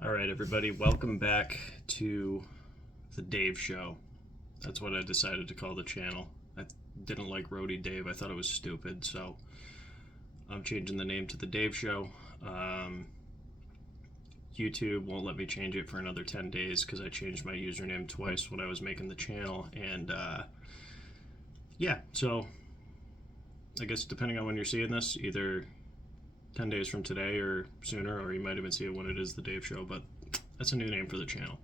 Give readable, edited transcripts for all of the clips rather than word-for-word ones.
All right, everybody, welcome back to the Dave Show. That's what I decided to call the channel. I didn't like Roadie Dave. I thought it was stupid, so I'm changing the name to the Dave Show. YouTube won't let me change it for another 10 days because I changed my username twice when I was making the channel. And yeah, so I guess depending on when you're seeing this, either 10 days from today or sooner, or you might even see it when it is the Dave Show, but that's a new name for the channel.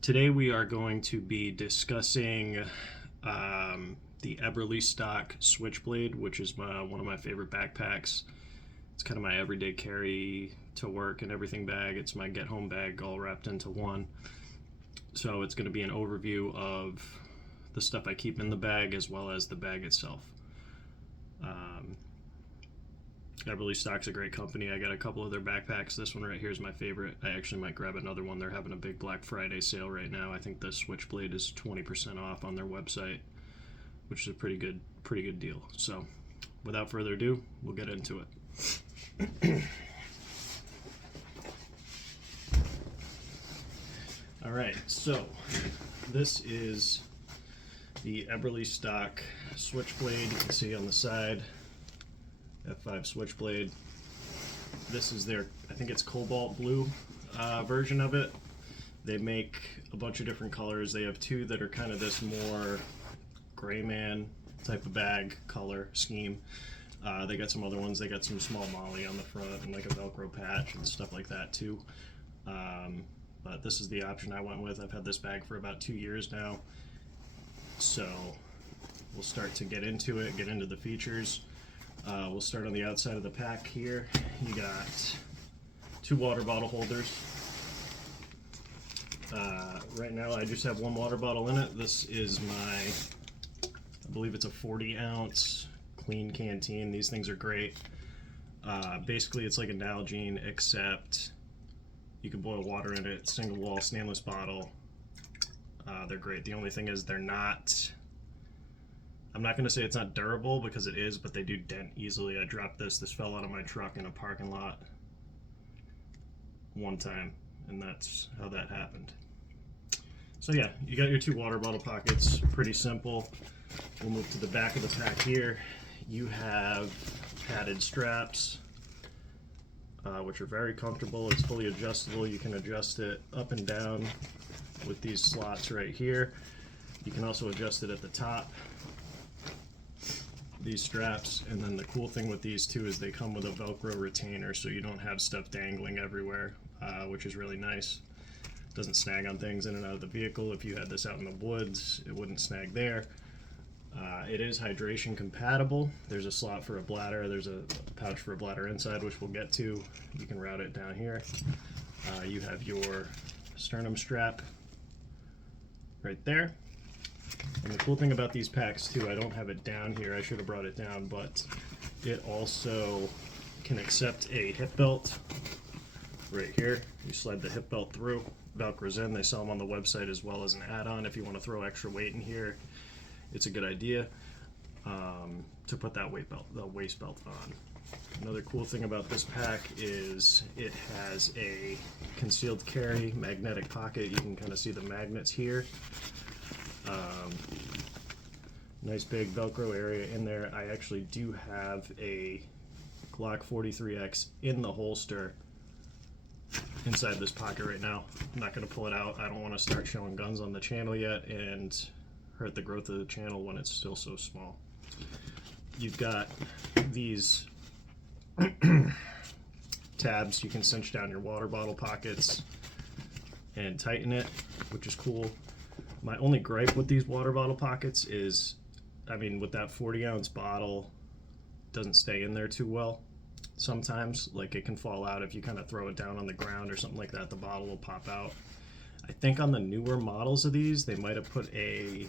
Today we are going to be discussing the Eberlestock Switchblade, which is one of my favorite backpacks. It's kind of my everyday carry to work and everything bag. It's my get home bag all wrapped into one. So it's going to be an overview of the stuff I keep in the bag as well as the bag itself. Eberlestock's a great company. I got a couple of their backpacks. This one right here is my favorite. I actually might grab another one. They're having a big Black Friday sale right now. I think the Switchblade is 20% off on their website, which is a pretty good deal. So without further ado, we'll get into it. All right, so this is the Eberlestock Switchblade. You can see on the side, F5 Switchblade. This is their, I think it's cobalt blue version of it. They make a bunch of different colors. They have two that are kind of this more gray man type of bag color scheme. They got some other ones. They got some small molly on the front and like a Velcro patch and stuff like that too. But this is the option I went with. I've had this bag for about 2 years now. So we'll start to get into it, get into the features. We'll start on the outside of the pack here. You got two water bottle holders. Right now I just have one water bottle in it. This is I believe it's a 40-ounce clean canteen. These things are great. Basically it's like a Nalgene, except you can boil water in it. Single wall stainless bottle. They're great. The only thing is they're not, I'm not going to say it's not durable because it is, but they do dent easily. I dropped this fell out of my truck in a parking lot one time, and that's how that happened. So yeah, you got your two water bottle pockets, pretty simple. We'll move to the back of the pack here. You have padded straps, which are very comfortable. It's fully adjustable. You can adjust it up and down with these slots right here. You can also adjust it at the top, these straps. And then the cool thing with these two is they come with a Velcro retainer, so you don't have stuff dangling everywhere, which is really nice. It doesn't snag on things in and out of the vehicle. If you had this out in the woods, it wouldn't snag there. It is hydration compatible. There's a slot for a bladder. There's a pouch for a bladder inside, which we'll get to. You can route it down here. You have your sternum strap right there. And the cool thing about these packs too, I don't have it down here, I should have brought it down, but it also can accept a hip belt right here. You slide the hip belt through, Velcro's in. They sell them on the website as well as an add-on. If you want to throw extra weight in here, it's a good idea to put that waist belt on. Another cool thing about this pack is it has a concealed carry magnetic pocket. You can kind of see the magnets here. Nice big Velcro area in there. I actually do have a Glock 43X in the holster inside this pocket right now. I'm not going to pull it out. I don't want to start showing guns on the channel yet and hurt the growth of the channel when it's still so small. You've got these tabs. You can cinch down your water bottle pockets and tighten it, which is cool. My only gripe with these water bottle pockets is, I mean, with that 40-ounce bottle, it doesn't stay in there too well. Sometimes, like, it can fall out if you kind of throw it down on the ground or something like that. The bottle will pop out. I think on the newer models of these, they might have put a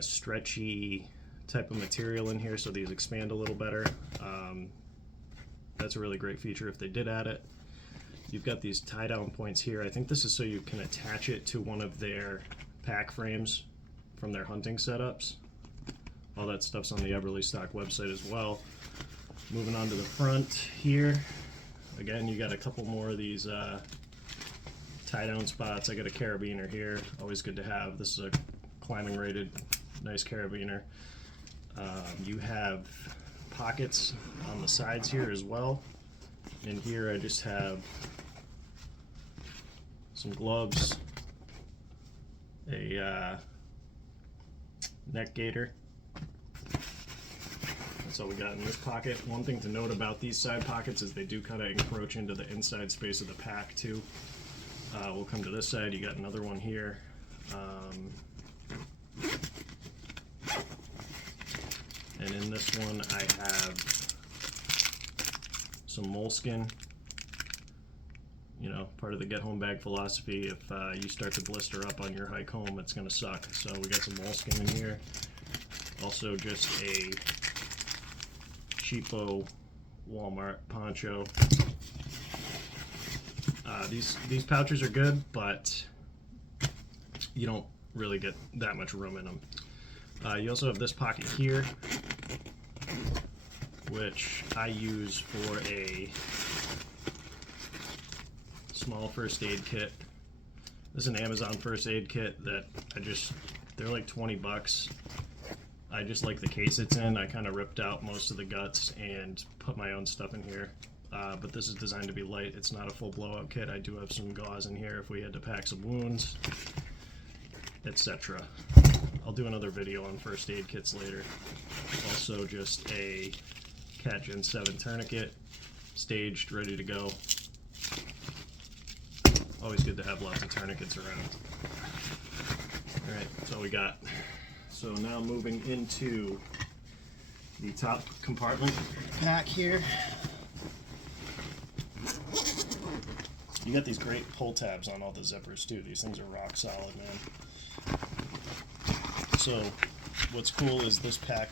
stretchy type of material in here so these expand a little better. That's a really great feature if they did add it. You've got these tie-down points here. I think this is so you can attach it to one of their pack frames from their hunting setups. All that stuff's on the Eberlestock website as well. Moving on to the front here, Again, you got a couple more of these tie down spots. I got a carabiner here, always good to have. This is a climbing rated, nice carabiner. You have pockets on the sides here as well. And here I just have some gloves, a neck gaiter. That's all we got in this pocket. One thing to note about these side pockets is they do kind of encroach into the inside space of the pack too. We'll come to this side. You got another one here. And in this one I have some moleskin. You know, part of the get home bag philosophy. If you start to blister up on your hike home, it's gonna suck. So we got some moleskin in here. Also just a cheapo Walmart poncho. These pouches are good, but you don't really get that much room in them. You also have this pocket here, which I use for a small first aid kit. This is an Amazon first aid kit that they're like 20 bucks. I just like the case it's in. I kind of ripped out most of the guts and put my own stuff in here. But this is designed to be light. It's not a full blowout kit. I do have some gauze in here if we had to pack some wounds, etc. I'll do another video on first aid kits later. Also just a Cat Gen 7 tourniquet, staged, ready to go. Always good to have lots of tourniquets around. Alright, that's all we got. So now moving into the top compartment pack here. You got these great pull tabs on all the zippers too. These things are rock solid, man. So what's cool is this pack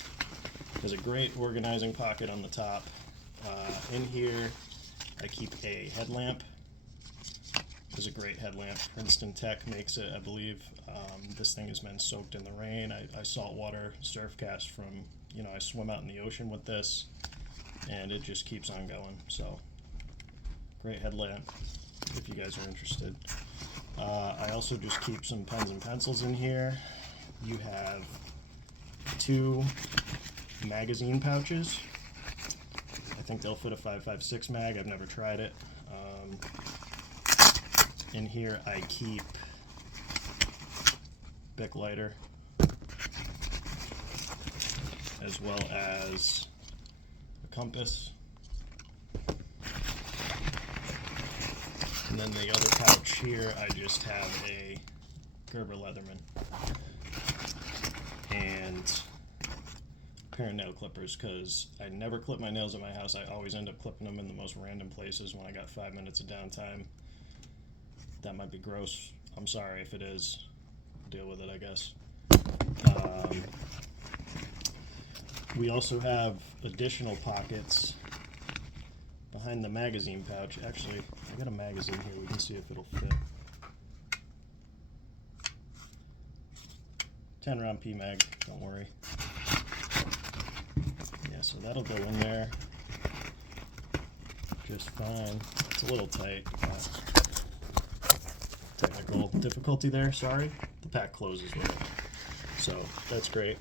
has a great organizing pocket on the top. In here I keep a headlamp. This is a great headlamp. Princeton Tech makes it, I believe. This thing has been soaked in the rain. I saltwater surf cast from, you know, I swim out in the ocean with this, and it just keeps on going. So, great headlamp if you guys are interested. I also just keep some pens and pencils in here. You have 2 magazine pouches. I think they'll fit a 5.56 mag. I've never tried it. In here I keep Bic lighter, as well as a compass. And then the other pouch here, I just have a Gerber Leatherman and a pair of nail clippers, because I never clip my nails at my house. I always end up clipping them in the most random places when I got 5 minutes of downtime. That might be gross. I'm sorry if it is. Deal with it, I guess. We also have additional pockets behind the magazine pouch. Actually, I got a magazine here. We can see if it'll fit. 10 round PMag, don't worry. Yeah, so that'll go in there just fine. It's a little tight. Technical difficulty there, sorry. The pack closes with it. So that's great.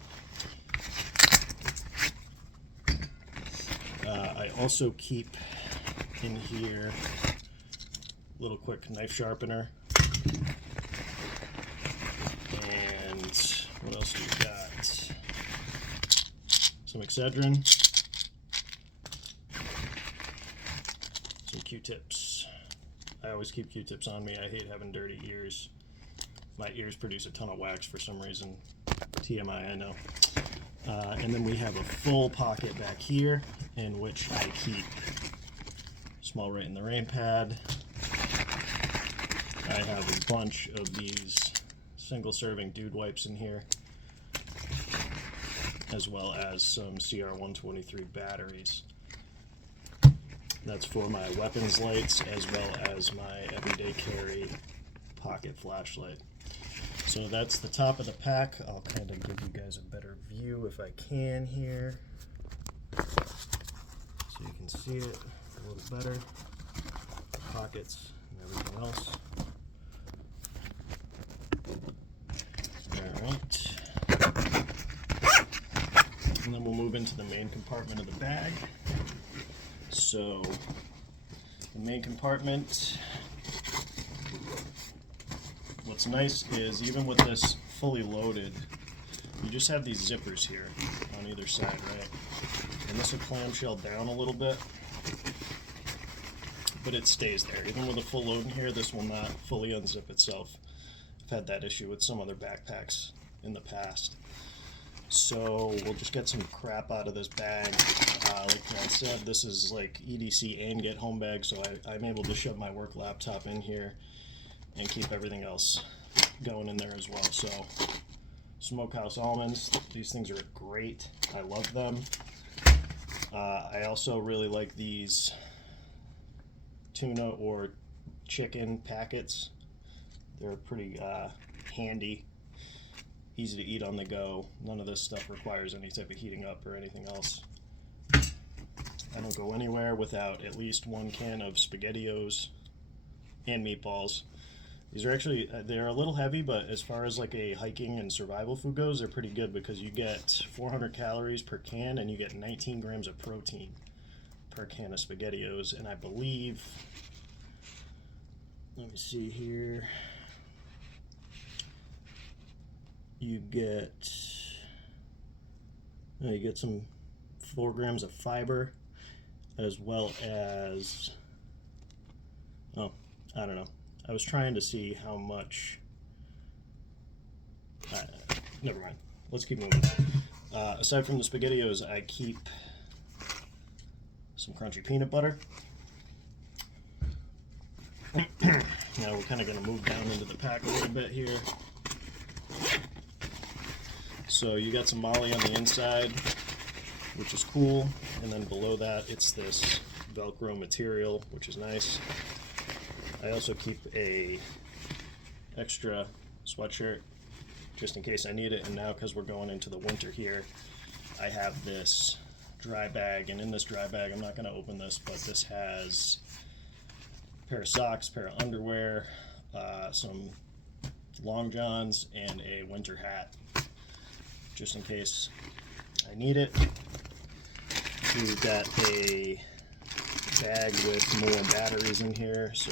I also keep in here a little quick knife sharpener. And what else do we got? Some Excedrin. Some Q-tips. I always keep Q-tips on me. I hate having dirty ears. My ears produce a ton of wax for some reason. TMI, I know. And then we have a full pocket back here in which I keep small right in the rain pad. I have a bunch of these single serving dude wipes in here, as well as some CR123 batteries. That's for my weapons lights as well as my everyday carry pocket flashlight. So that's the top of the pack. I'll kind of give you guys a better view if I can here, so you can see it a little better. pockets and everything else. Alright. And then we'll move into the main compartment of the bag. So, the main compartment, what's nice is even with this fully loaded, you just have these zippers here on either side, right? And this will clamshell down a little bit, but it stays there. Even with a full load in here, this will not fully unzip itself. I've had that issue with some other backpacks in the past. So we'll just get some crap out of this bag. Like I said, this is like EDC and get home bag, so I'm able to shove my work laptop in here and keep everything else going in there as well. So smokehouse almonds, these things are great. I love them. I also really like these tuna or chicken packets. They're pretty handy, easy to eat on the go. None of this stuff requires any type of heating up or anything else. I don't go anywhere without at least one can of SpaghettiOs and meatballs. These are actually, they're a little heavy, but as far as like a hiking and survival food goes, they're pretty good because you get 400 calories per can and you get 19 grams of protein per can of SpaghettiOs. And I believe, let me see here, you get some 4 grams of fiber, as well as, oh, I don't know. I was trying to see how much, never mind. Let's keep moving. Aside from the SpaghettiOs, I keep some crunchy peanut butter. Now we're kind of going to move down into the pack a little bit here. So you got some Molly on the inside, which is cool, and then below that it's this Velcro material, which is nice. I also keep a extra sweatshirt just in case I need it, and now because we're going into the winter here, I have this dry bag, and in this dry bag, I'm not going to open this, but this has a pair of socks, pair of underwear, some long johns, and a winter hat, just in case I need it. We've got a bag with more batteries in here, so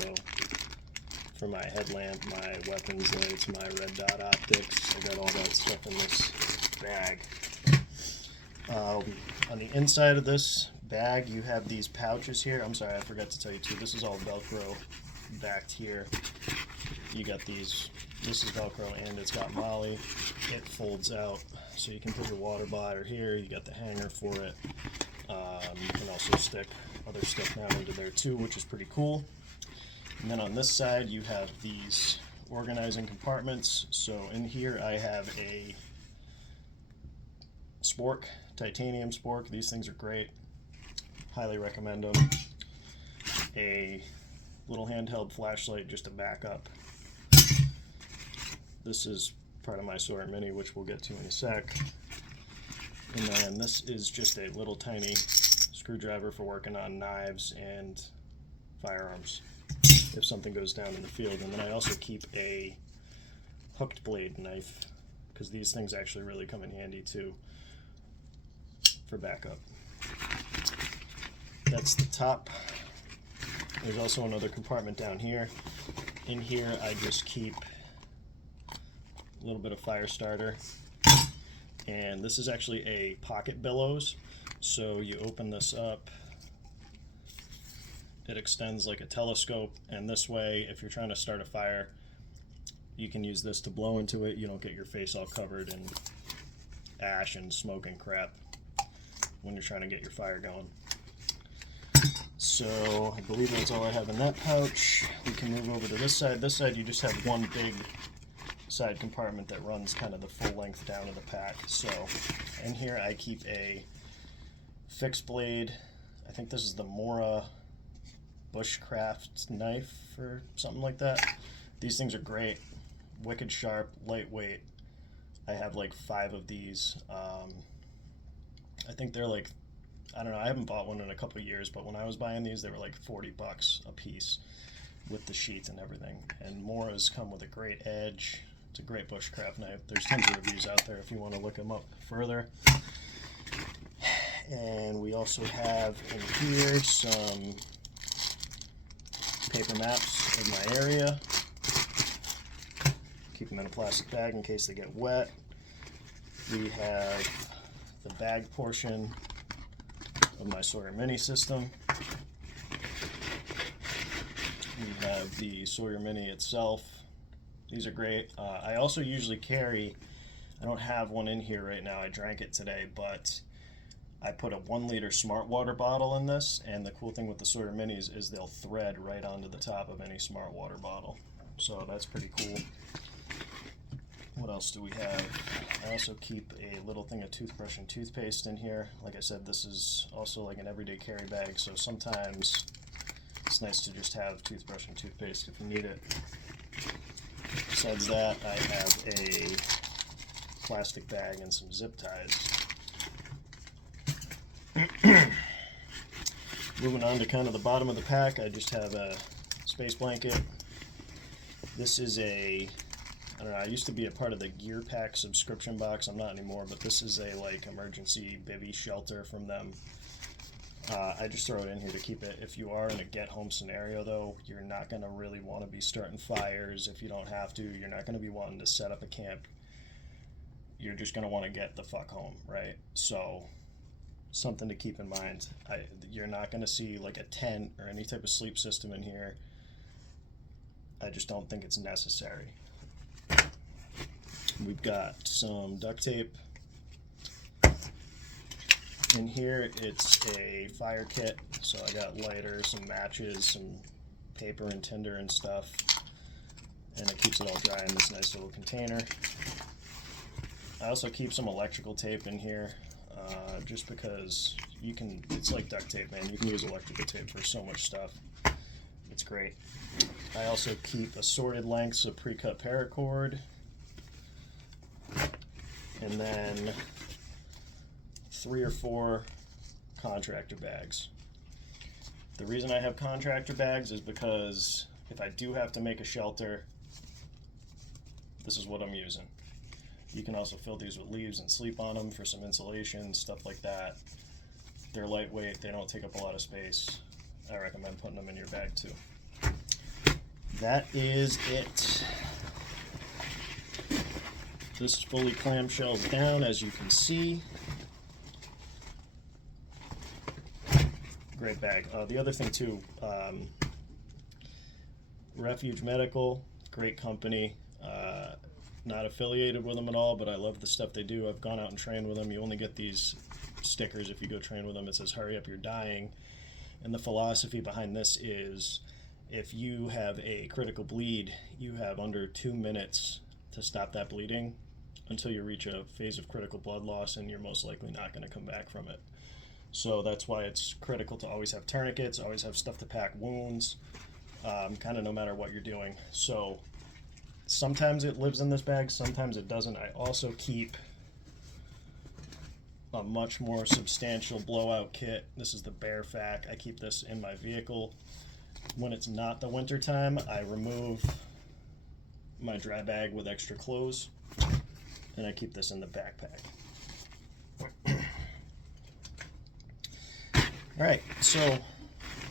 for my headlamp, my weapons lights, my red dot optics, I got all that stuff in this bag. On the inside of this bag, you have these pouches here. I'm sorry, I forgot to tell you too, this is all Velcro backed here. You got these, this is Velcro and it's got Molly. It folds out, so you can put your water bottle here. You got the hanger for it. You can also stick other stuff now into there too, which is pretty cool. And then on this side, you have these organizing compartments. So in here, I have a spork, titanium spork. These things are great. Highly recommend them. A little handheld flashlight just to back up. This is part of my Sword Mini, which we'll get to in a sec. And then this is just a little tiny screwdriver for working on knives and firearms if something goes down in the field. And then I also keep a hooked blade knife, because these things actually really come in handy too for backup. That's the top. There's also another compartment down here. In here I just keep a little bit of fire starter, and this is actually a pocket bellows. So you open this up, it extends like a telescope, and this way if you're trying to start a fire, you can use this to blow into it. You don't get your face all covered in ash and smoke and crap when you're trying to get your fire going. So I believe that's all I have in that pouch. We can move over to this side. This side you just have one big side compartment that runs kind of the full length down of the pack. So in here I keep a fixed blade. I think this is the Mora bushcraft knife or something like that. These things are great, wicked sharp, lightweight. I have like 5 of these. I think they're like, I don't know, I haven't bought one in a couple of years, but when I was buying these they were like $40 a piece. with the sheath and everything. And Mora's come with a great edge. It's a great bushcraft knife. There's tons of reviews out there if you want to look them up further. And we also have in here some paper maps of my area. Keep them in a plastic bag in case they get wet. We have the bag portion of my Sawyer Mini system. We have the Sawyer Mini itself. These are great. I also usually carry, I don't have one in here right now, I drank it today, but I put a 1 liter smart water bottle in this, and the cool thing with the Sawyer Minis is they'll thread right onto the top of any smart water bottle. So that's pretty cool. What else do we have? I also keep a little thing of toothbrush and toothpaste in here. Like I said, this is also like an everyday carry bag, so sometimes it's nice to just have toothbrush and toothpaste if you need it. Besides that, I have a plastic bag and some zip ties. Moving on to kind of the bottom of the pack, I just have a space blanket. This is a, I don't know, I used to be a part of the Gear Pack subscription box. I'm not anymore, but this is a like emergency bivvy shelter from them. I just throw it in here to keep it. If you are in a get home scenario though, you're not going to really want to be starting fires if you don't have to. You're not going to be wanting to set up a camp. You're just going to want to get the fuck home, right? So something to keep in mind. You're not going to see like a tent or any type of sleep system in here. I just don't think it's necessary. We've got some duct tape. In here, it's a fire kit, so I got lighters, some matches, some paper and tinder and stuff, and it keeps it all dry in this nice little container. I also keep some electrical tape in here, just because you can, it's like duct tape, man. You can use electrical tape for so much stuff. It's great. I also keep assorted lengths of pre-cut paracord, and then 3 or 4 contractor bags. The reason I have contractor bags is because if I do have to make a shelter, this is what I'm using. You can also fill these with leaves and sleep on them for some insulation, stuff like that. They're lightweight, they don't take up a lot of space. I recommend putting them in your bag too. That is it. This is fully clamshelled down, as you can see. Great bag. The other thing too, Refuge Medical, great company. Not affiliated with them at all, but I love the stuff they do. I've gone out and trained with them. You only get these stickers if you go train with them. It says, "Hurry up, you're dying." And the philosophy behind this is, if you have a critical bleed, you have under 2 minutes to stop that bleeding until you reach a phase of critical blood loss, and you're most likely not going to come back from it. So that's why it's critical to always have tourniquets, always have stuff to pack wounds, kind of no matter what you're doing. So sometimes it lives in this bag, sometimes it doesn't. I also keep a much more substantial blowout kit. This is the Bear Fac. I keep this in my vehicle. When it's not the winter time, I remove my dry bag with extra clothes, and I keep this in the backpack. Alright, so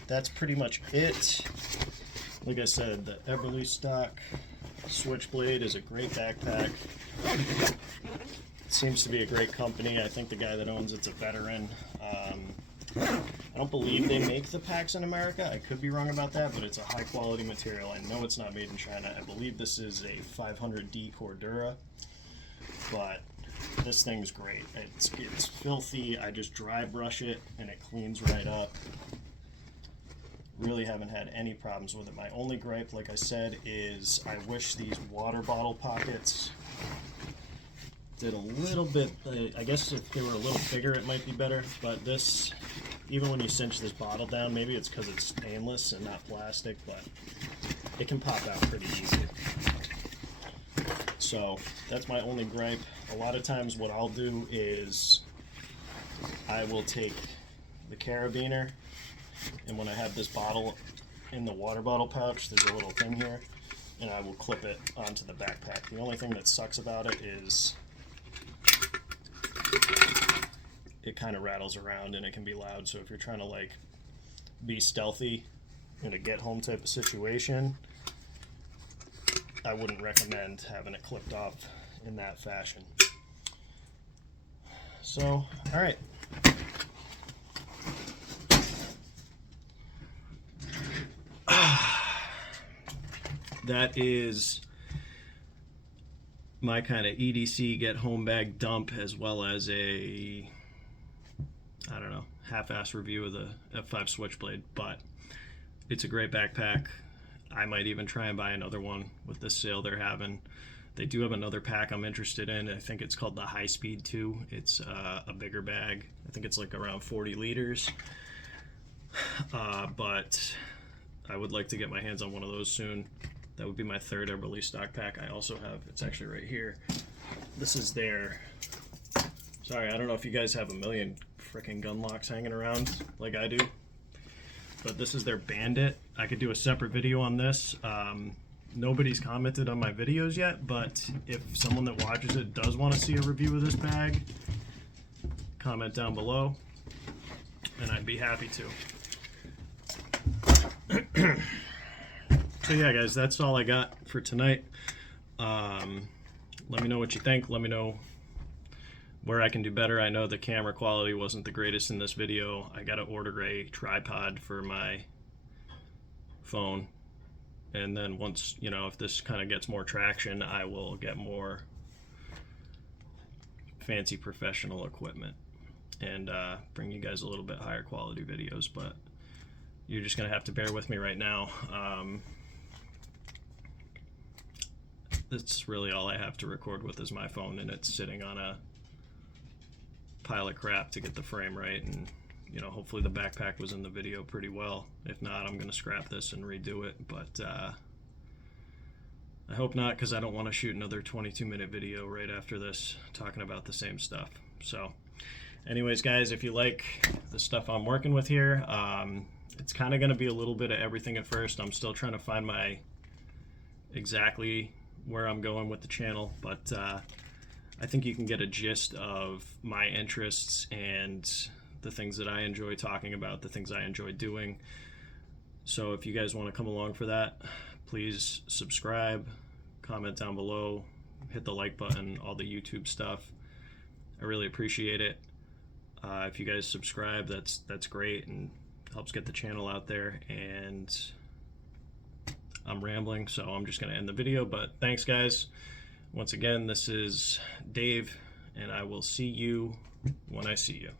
that's pretty much it. Like I said, the Eberlestock Switchblade is a great backpack. It seems to be a great company. I think the guy that owns it's a veteran. I don't believe they make the packs in America. I could be wrong about that, but it's a high quality material. I know it's not made in China. I believe this is a 500D Cordura, but this thing's great. It's filthy. I just dry brush it and it cleans right up. Really haven't had any problems with it. My only gripe, like I said, is I wish these water bottle pockets did a little bit, I guess if they were a little bigger it might be better, but this, even when you cinch this bottle down, maybe it's because it's stainless and not plastic, but it can pop out pretty easy. So that's my only gripe. A lot of times what I'll do is I will take the carabiner, and when I have this bottle in the water bottle pouch, there's a little thing here, and I will clip it onto the backpack. The only thing that sucks about it is it kind of rattles around and it can be loud, so if you're trying to like be stealthy in a get home type of situation, I wouldn't recommend having it clipped off in that fashion. So, all right. That is my kind of EDC get home bag dump, as well as a, I don't know, half-ass review of the F5 Switchblade, but it's a great backpack. I might even try and buy another one with this sale they're having. They do have another pack I'm interested in. I think it's called the High Speed 2. It's a bigger bag. I think it's like around 40 liters. But I would like to get my hands on one of those soon. That would be my third Eberlestock pack. I also have, it's actually right here. This is their, sorry, I don't know if you guys have a million freaking gun locks hanging around like I do, but this is their Bandit. I could do a separate video on this. Nobody's commented on my videos yet, but if someone that watches it does want to see a review of this bag, comment down below, and I'd be happy to. So yeah, guys, that's all I got for tonight. Let me know what you think. Let me know where I can do better. I know the camera quality wasn't the greatest in this video. I got to order a tripod for my phone. And then once, you know, if this kind of gets more traction, I will get more fancy professional equipment and bring you guys a little bit higher quality videos. But you're just going to have to bear with me right now. That's really all I have to record with is my phone, and it's sitting on a pile of crap to get the frame right. And you know, hopefully the backpack was in the video pretty well. If not, I'm gonna scrap this and redo it, but I hope not, because I don't want to shoot another 22-minute video right after this talking about the same stuff. So anyways, guys, if you like the stuff I'm working with here, it's kind of going to be a little bit of everything at first. I'm still trying to find my exactly where I'm going with the channel, but I think you can get a gist of my interests and the things that I enjoy talking about, the things I enjoy doing. So if you guys want to come along for that, please subscribe, comment down below, hit the like button, all the YouTube stuff. I really appreciate it. If you guys subscribe, that's great and helps get the channel out there. And I'm rambling, so I'm just going to end the video, but thanks, guys. Once again, this is Dave, and I will see you when I see you.